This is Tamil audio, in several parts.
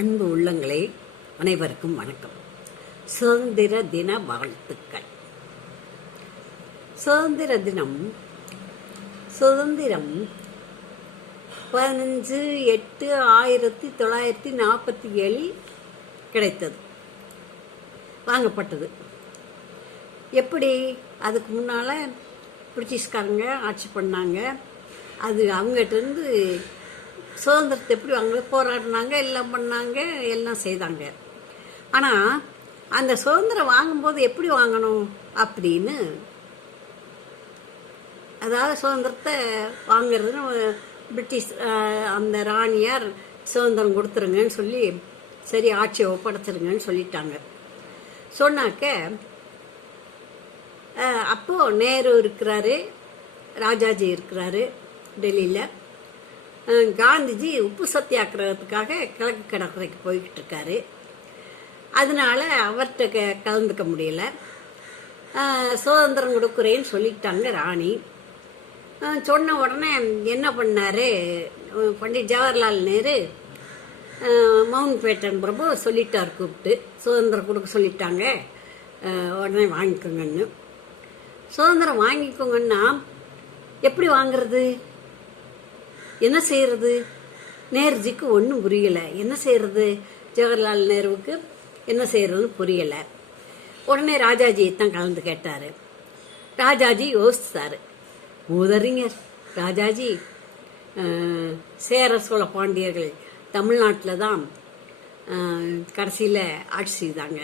அன்பு உள்ளங்களே, அனைவருக்கும் வணக்கம். சுதந்திர தின வாழ்த்துக்கள். சுதந்திரம் 15/8/1947 கிடைத்தது, வாங்கப்பட்டது. எப்படி? அதுக்கு முன்னால பிரிட்டிஷ்காரங்க ஆட்சி பண்ணாங்க. அது அவங்ககிட்ட இருந்து சுதந்திரத்தை எப்படி வாங்க போராடினாங்க, எல்லாம் பண்ணாங்க, எல்லாம் செய்தாங்க. ஆனால் அந்த சுதந்திரம் வாங்கும்போது எப்படி வாங்கணும் அப்படின்னு, அதாவது சுதந்திரத்தை வாங்கிறதுன்னு பிரிட்டிஷ் அந்த ராணியார் சுதந்திரம் கொடுத்துருங்கன்னு சொல்லி, சரி ஆட்சியை ஒப்படைச்சிருங்கன்னு சொல்லிட்டாங்க. சொன்னாக்க அப்போது நேரு இருக்கிறாரு, ராஜாஜி இருக்கிறாரு டெல்லியில். காந்திஜி உப்பு சத்தியாகிரகத்துக்காக கிழக்கு கடற்கரைக்கு போய்கிட்டு இருக்காரு. அதனால அவர்கிட்ட கலந்துக்க முடியல. சுதந்திரம் கொடுக்குறேன்னு சொல்லிட்டாங்க ராணி. சொன்ன உடனே என்ன பண்ணாரு பண்டிட் ஜவஹர்லால் நேரு, மவுண்ட் பேட்டன் பிரபு சொல்லிட்டார், கூப்பிட்டு சுதந்திரம் கொடுக்க சொல்லிட்டாங்க, உடனே வாங்கிக்கோங்கன்னு. சுதந்திரம் வாங்கிக்கோங்கன்னா எப்படி வாங்கிறது, என்ன செய்யறது? நேருஜிக்கு ஒன்றும் புரியலை. என்ன செய்யறது? ஜவஹர்லால் நேருவுக்கு என்ன செய்யறதுன்னு புரியலை. உடனே ராஜாஜியை தான் கலந்து கேட்டார். ராஜாஜி யோசித்தார். மூதறிஞர் ராஜாஜி, சேர சோழ பாண்டியர்கள் தமிழ்நாட்டில் தான் கடைசியில் ஆட்சி செய்தாங்க,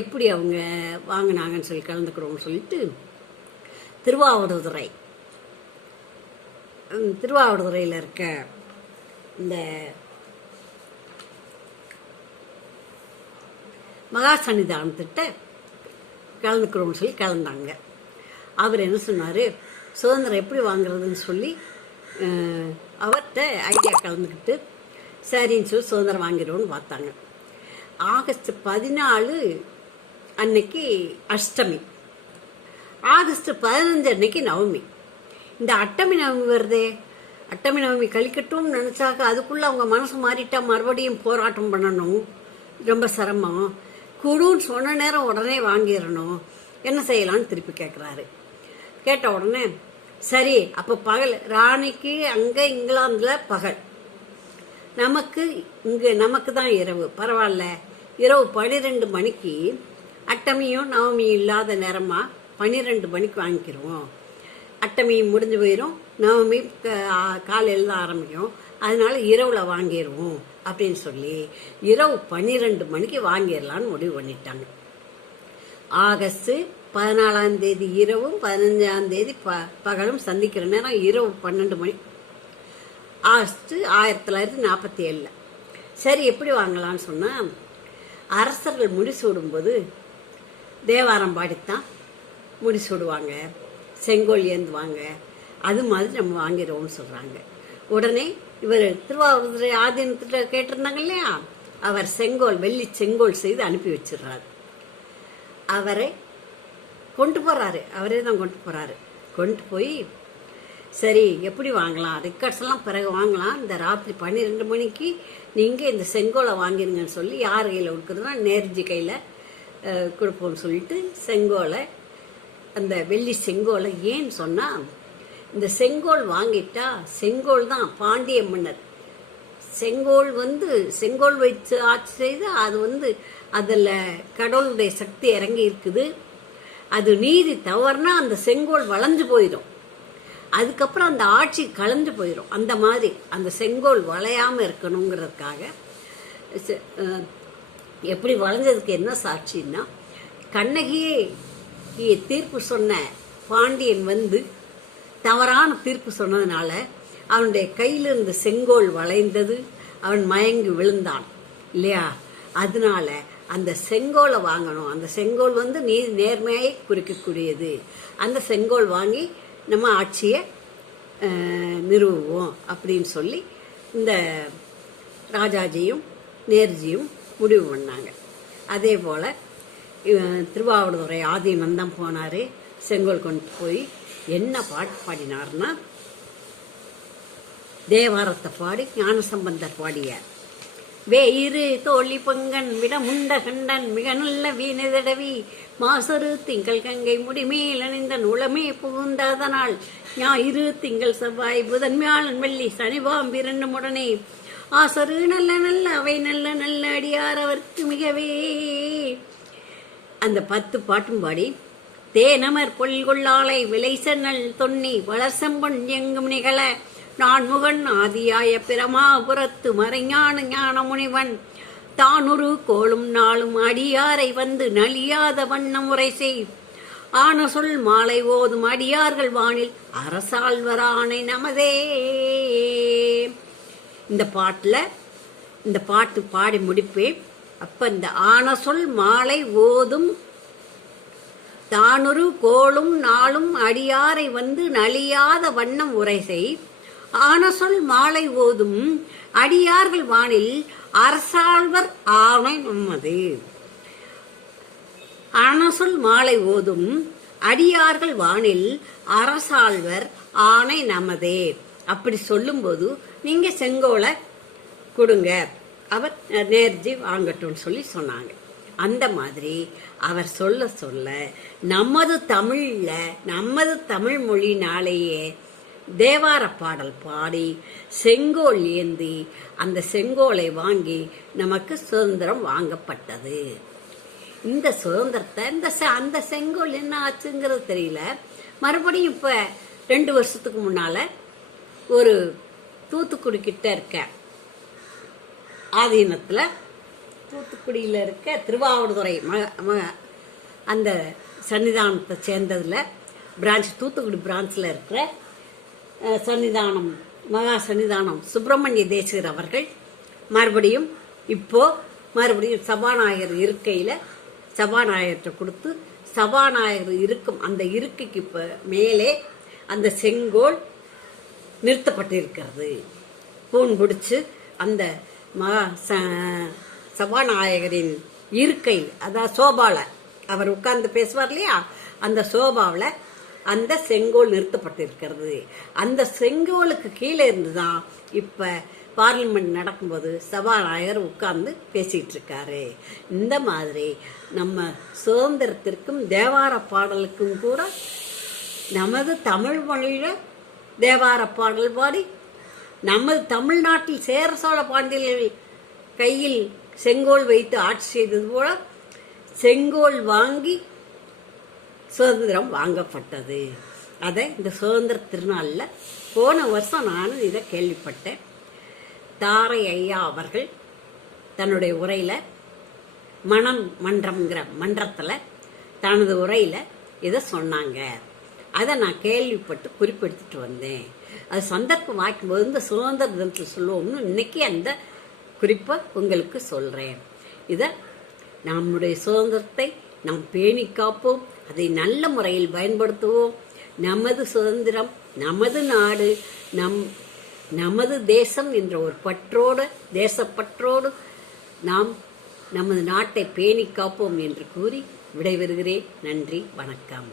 எப்படி அவங்க வாங்கினாங்கன்னு சொல்லி கலந்துக்கிறோம்னு சொல்லிட்டு திருவாவடுதுறையில் இருக்க இந்த மகா சன்னிதானத்திட்ட கலந்துக்கிறோம்னு சொல்லி கலந்தாங்க. அவர் என்ன சொன்னார், சுதந்திரம் எப்படி வாங்குறதுன்னு சொல்லி அவர்கிட்ட ஐடியா கலந்துக்கிட்டு சரின்னு சொல்லி சுதந்திரம் வாங்கிடுவோன்னு பார்த்தாங்க. ஆகஸ்ட் 14 அன்னைக்கு அஷ்டமி, ஆகஸ்ட் 15 அன்னைக்கு நவமி. இந்த அட்டமி நவமி வருதே, அட்டமி நவமி கழிக்கட்டும்னு நினச்சாக்க அதுக்குள்ளே அவங்க மனசு மாறிட்டா மறுபடியும் போராட்டம் பண்ணணும், ரொம்ப சிரமம். குடுன்னு சொன்ன நேரம் உடனே வாங்கிடணும், என்ன செய்யலான்னு திருப்பி கேட்குறாரு. கேட்ட உடனே சரி அப்போ பகல், ராணிக்கு அங்கே இங்கிலாந்தில் பகல், நமக்கு தான் இரவு, பரவாயில்ல, இரவு 12 மணிக்கு, அட்டமியும் நவமியும் இல்லாத நேரமாக 12 மணிக்கு வாங்கிக்கிறோம். அட்டமி முடிஞ்சு போயிடும், நவமி காலையில் தான் ஆரம்பிக்கும், அதனால இரவில் வாங்கிடுவோம் அப்படின்னு சொல்லி இரவு 12 மணிக்கு வாங்கிடலான்னு முடிவு பண்ணிட்டாங்க. ஆகஸ்ட் 14 இரவும் 15 பகலும் சந்திக்கிற நேரம் இரவு 12 மணி, ஆகஸ்ட் 1947. சரி எப்படி வாங்கலான்னு சொன்னால், அரசர்கள் முடிசூடும்போது தேவாரம் பாடித்தான் முடிசூடுவாங்க, செங்கோல் ஏந்துவாங்க, அது மாதிரி நம்ம வாங்கிடுவோம்னு சொல்கிறாங்க. உடனே இவர் திருவாவூர் ஆதீனத்திட்ட கேட்டிருந்தாங்க இல்லையா, அவர் செங்கோல், வெள்ளி செங்கோல் செய்து அனுப்பி வச்சிடுறாரு. அவரை கொண்டு போகிறாரு, அவரே தான் கொண்டு போகிறாரு. கொண்டு போய் சரி எப்படி வாங்கலாம், ரெக்கார்ட்ஸ் எல்லாம் பிறகு வாங்கலாம், இந்த ராத்திரி 12 மணிக்கு நீங்கள் இந்த செங்கோலை வாங்கிருங்கன்னு சொல்லி யார் கையில் கொடுக்குறதுனா நேருஜி கையில் கொடுப்போம்னு சொல்லிட்டு செங்கோலை, அந்த வெள்ளி செங்கோலை, ஏன்னு சொன்னால் இந்த செங்கோல் வாங்கிட்டா, செங்கோல் தான் பாண்டிய மன்னர், செங்கோல் வச்சு ஆட்சி செய்து அது அதில் கடவுளுடைய சக்தி இறங்கி இருக்குது. அது நீதி தவறுனா அந்த செங்கோல் வளைஞ்சு போயிடும், அதுக்கப்புறம் அந்த ஆட்சி கலைஞ்சு போயிடும். அந்த மாதிரி அந்த செங்கோல் வளையாமல் இருக்கணுங்கிறதுக்காக, எப்படி வளைஞ்சதுக்கு என்ன சாட்சின்னா, கண்ணகியே தீர்ப்பு சொன்ன பாண்டியன் தவறான தீர்ப்பு சொன்னதுனால அவனுடைய கையில் இருந்த செங்கோல் வளைந்தது, அவன் மயங்கி விழுந்தான் இல்லையா. அதனால அந்த செங்கோலை வாங்கணும், அந்த செங்கோல் நீதி நேர்மையை குறிக்கக்கூடியது, அந்த செங்கோல் வாங்கி நம்ம ஆட்சியை நிறுவுவோம் அப்படின்னு சொல்லி இந்த ராஜாஜியும் நேருஜியும் முடிவு பண்ணாங்க. அதே போல் திருவாவடுதுறை ஆதீனம் தான் போனார், செங்கோல் கொண்டு போய் என்ன பாட்டு பாடினார்னா, தேவாரத்தை பாடி ஞானசம்பந்தர் பாடியார். வேயிரு தோழி பொங்கன் விட முண்ட கண்டன் மிக நல்ல வீணதடவி மாசரு திங்கள் கங்கை முடிமேல் அணிந்த நுளமே புகுந்ததனால் ஞாயிறு திங்கள் செவ்வாய் புதன் வியாழன் வெள்ளி சனிவாம் இரண்டும் உடனே ஆசரு நல்ல நல்ல அவை நல்ல நல்ல அடியார் அவருக்கு மிகவே. அந்த 10 பாட்டும் பாடி தேனமர் பொல்கொள்ளாலை விளைசன்னல் தொன்னி வளர்சம்பொன் எங்கும் நிகழ நான்முகன் ஆதியாய பிரமாபுரத்து மறைஞான ஞான முனிவன் தானுரு கோளும் நாளும் அடியாரை வந்து நலியாத வண்ண முறை செய் ஆன சொல் மாலை ஓதும் அடியார்கள் வானில் அரசாழ்வரானை நமதே. இந்த பாட்டு பாடி முடிப்பேன். அப்ப இந்த ஆன சொல் மாலை ஓதும் தானுரு கோளும் நாளும் அடியாரை வந்து நலியாத வண்ணம் உரை செய் ஆன சொல் மாலை ஓதும் அடியார்கள் வானில் அரசாழ்வர் ஆணை நமது. ஆன சொல் மாலை ஓதும் அடியார்கள் வானில் அரசாழ்வர் ஆணை நமதே. அப்படி சொல்லும்போது நீங்க செங்கோலை கொடுங்க, அவர் நேர்ஜி வாங்கட்டும் சொல்லி சொன்னாங்க. அந்த மாதிரி அவர் சொல்ல சொல்ல நமது தமிழ் மொழினாலேயே தேவார பாடல் பாடி செங்கோல் ஏந்தி அந்த செங்கோலை வாங்கி நமக்கு சுதந்திரம் வாங்கப்பட்டது. இந்த சுதந்திரத்தை அந்த செங்கோல் என்ன ஆச்சுங்கிறது தெரியல. மறுபடியும் இப்ப 2 வருஷத்துக்கு முன்னால ஒரு தூத்துக்குடி கிட்ட இருக்க ஆதீனத்துல, தூத்துக்குடியில இருக்க திருவாவடுதுறை அந்த சன்னிதானத்தை சேர்ந்ததுல பிரான்ச், தூத்துக்குடி பிரான்ச்ல இருக்கிற சன்னிதானம் மகா சன்னிதானம் சுப்பிரமணிய தேசிகர் அவர்கள் மறுபடியும் சபாநாயகர் இருக்கையில சபாநாயகர்கிட்ட கொடுத்து சபாநாயகர் இருக்கும் அந்த இருக்கைக்கு மேலே அந்த செங்கோல் நிறுத்தப்பட்டிருக்கிறது. பூன் பிடிச்சு அந்த சபாநாயகரின் இருக்கை, அதாவது சோபால அவர் உட்கார்ந்து பேசுவார் இல்லையா, அந்த சோபாவில் அந்த செங்கோல் நிறுத்தப்பட்டிருக்கிறது. அந்த செங்கோலுக்கு கீழே இருந்துதான் இப்ப பார்லிமெண்ட் நடக்கும்போது சபாநாயகர் உட்கார்ந்து பேசிட்டு இருக்காரு. இந்த மாதிரி நம்ம சுதந்திரத்திற்கும் தேவார பாடலுக்கும் கூட நமது தமிழ் மொழியில தேவார பாடல் பாடி நமது தமிழ்நாட்டில் சேர சோழ பாண்டியர்கள் கையில் செங்கோல் வைத்து ஆட்சி செய்தது போல செங்கோல் வாங்கி சுதந்திரம் வாங்கப்பட்டது. அதை இந்த சுதந்திர திருநாள்ல போன வருஷம் நானும் இதை கேள்விப்பட்டேன். தாரை ஐயா அவர்கள் தன்னுடைய உரையில மன்றம்ங்கிற மன்றத்துல தனது உரையில இதை சொன்னாங்க. அதை நான் கேள்விப்பட்டு குறிப்பெடுத்துட்டு வந்தேன். அது சந்தர்ப்பம் வாய்க்கும்போது இந்த சுதந்திர தினத்தில் சொல்லுவோம்னு இன்னைக்கு அந்த குறிப்பை உங்களுக்கு சொல்றேன். இதை நம்முடைய சுதந்திரத்தை நாம் பேணி காப்போம், அதை நல்ல முறையில் பயன்படுத்துவோம். நமது சுதந்திரம், நமது நாடு, நமது தேசம் என்ற ஒரு பற்றோடு, தேசப்பற்றோடு நாம் நமது நாட்டை பேணி காப்போம் என்று கூறி விடைபெறுகிறேன். நன்றி, வணக்கம்.